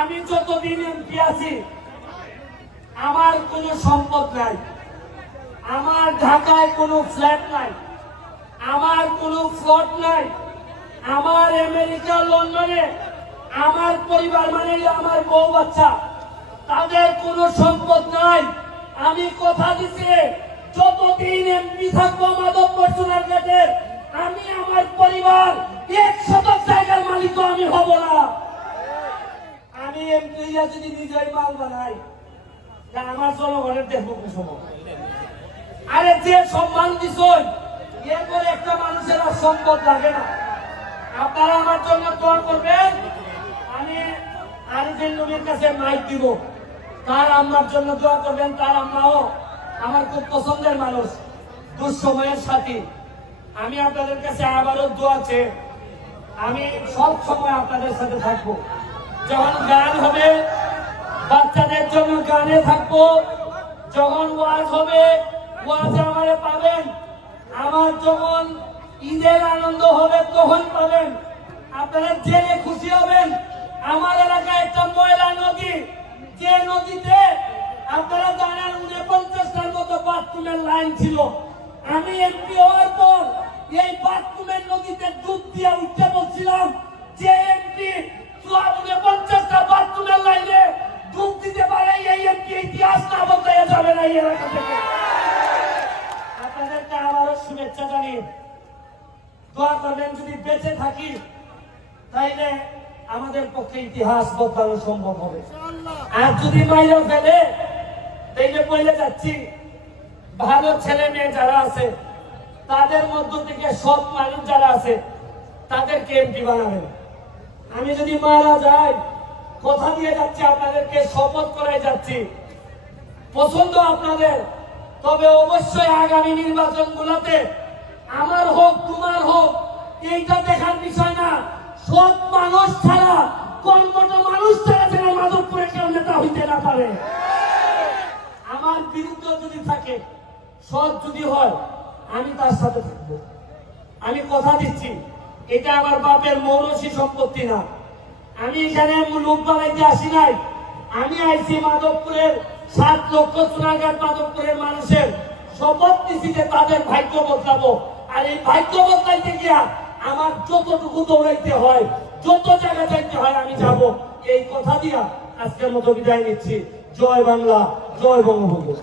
আমি যতদিন এমপি আছি, আমার কোনো সম্পদ নাই। আমার ঢাকায় কোনো ফ্ল্যাট নাই। আমার কোনো ফ্লট নাই। আমার আমেরিকা, লন্ডনে আমার পরিবার মানে আমার বউ বাচ্চা। তাদের কোনো সম্পদ নাই। আমি কথা দিছি, যতদিন এমপি থাকব আমি এমপি যদি নিজেই মাল বানাই তা আমার জনগণের দেখব আরে যে সম্মান দিছই, এরপরে একটা মানুষের আর সম্পদ লাগে না। আপনারা আমার জন্য দোয়া করবেন, আমি আরিফিন নবীর কাছে মাইক দিব। তার আম্মার জন্য দোয়া করবেন, তার আম্মাও আমার খুব পছন্দের মানুষ, দুঃসময়ের সাথী। আমি আপনাদের কাছে আবারও দোয়া চেয়ে, আমি সব সময় আপনাদের সাথে থাকব। যখন গান হবে, বাচ্চাদের জন্য গানে থাকব। যখন ওয়াজ হবে, ওয়াজে আমারে পাবেন। আমার যখন ঈদের আনন্দ হবে, তখন পাবেন। আপনারা জেনে খুশি হবেন, আমার এলাকায় একটা ময়লা নদী। যে নদীতে আপনারা জানেন, উনপঞ্চাশটার মতো বাথরুমের লাইন ছিল। আমি এমপি হওয়ার পর এই বাথরুমের নদীতে ডুব দিয়ে উঠতে বলছিলাম এই এলাকা থেকে আপনাদেরকে শুভেচ্ছা দোয়া করবেন, যদি বেঁচে থাকি, তাইলে আমাদের পক্ষে ইতিহাস বদলানো সম্ভব হবে। আর যদি ফেলে, তাইলে বলে যাচ্ছি। ভালো ছেলে মেয়ে যারা আছে, তাদের মধ্য থেকে মানুষ যারা আছে, তাদেরকে এমপি বানাবেন। আমি যদি মারা যাই, কথা দিয়ে যাচ্ছি, আপনাদেরকে শপথ করাই যাচ্ছি। পছন্দ আপনাদের, তবে অবশ্যই আগামী নির্বাচন গুলাতে আমার হোক, তোমার হোক, এইটা দেখার বিষয় না। সৎ মানুষ ছাড়া, কর্মঠ মানুষ ছাড়া যেন মাধবপুরে কেউ নেতা হইতে না পারে। আমার বিরুদ্ধে যদি থাকে, সৎ যদি হয়, আমি তার সাথে থাকব। আমি কথা দিচ্ছি, এটা আমার বাপের মৌরসী সম্পত্তি না। আমি এখানে লোক বানাইতে আসি নাই। আমি আইছি মাধবপুরের সাত লক্ষ চুনাঘাট মাধবপুরের মানুষের শপথ যে তাদের ভাগ্য বদলাবো। আর এই ভাগ্য বদলাইতে গিয়া আমার যতটুকু দৌড়াইতে হয়, যত জায়গা যাইতে হয় আমি যাব। এই কথা দিয়া আজকের মতো বিদায় নিচ্ছি। জয় বাংলা, জয় বঙ্গবন্ধু।